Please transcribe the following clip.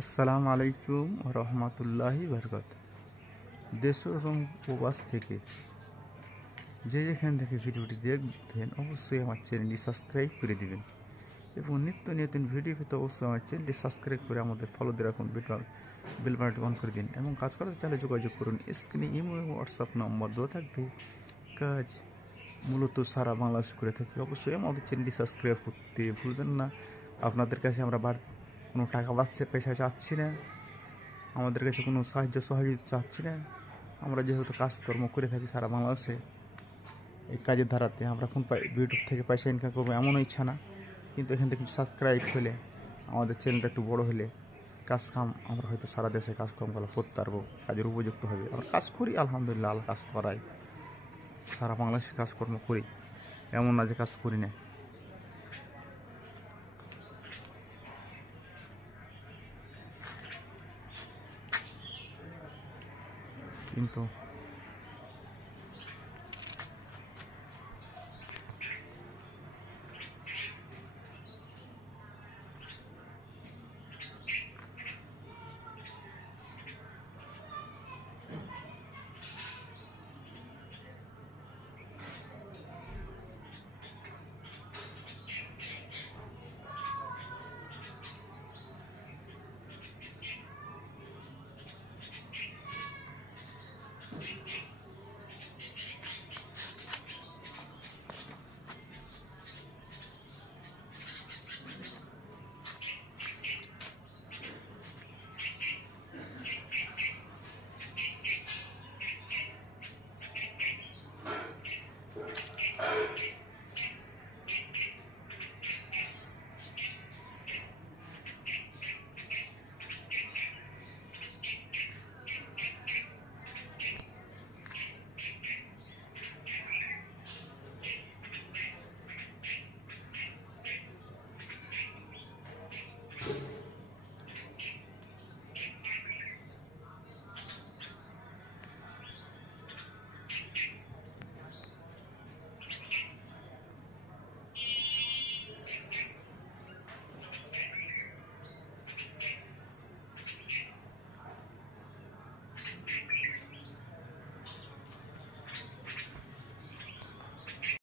আসসালামু আলাইকুম রহমতুল্লাহি বরকত। দেশ এবং প্রবাস থেকে যে যেখান থেকে ভিডিওটি দেখবেন অবশ্যই আমার চ্যানেলটি সাবস্ক্রাইব করে দিবেন এবং নিত্য নতুন ভিডিও পেতে অবশ্যই আমার চ্যানেলটি সাবস্ক্রাইব করে আমাদের ফলো দিয়ে রাখুন, বেল বাটনটি অন করে দিন এবং কাজ করতে চাইলে যোগাযোগ করুন। স্ক্রিনে ইমো এবং হোয়াটসঅ্যাপ নম্বর দেওয়া থাকবে। কাজ মূলত সারা বাংলাদেশ করে থাকি। অবশ্যই আমাদের চ্যানেলটি সাবস্ক্রাইব করতে ভুলবেন না। আপনাদের কাছে আমরা কোনো টাকা পয়সা চাচ্ছি না, আমাদের কাছে কোনো সাহায্য সহযোগিতা চাচ্ছি না। আমরা যেহেতু কাজকর্ম করে থাকি সারা বাংলাদেশে, এই কাজের ধারাতে আমরা কোন ইউটিউব থেকে পয়সা ইনকাম করবো এমনও ইচ্ছা না, কিন্তু এখান থেকে সাবস্ক্রাইব হলে আমাদের চ্যানেলটা একটু বড় হলে কাজকাম আমরা হয়তো সারা দেশে কাজকর্মগুলো করতে পারবো, কাজের উপযুক্ত হবে। আমরা কাজ করি আলহামদুলিল্লাহ, আল্লাহ কাজ করাই, সারা বাংলাদেশে কাজকর্ম করি, এমন না যে কাজ করি না। কিন্তু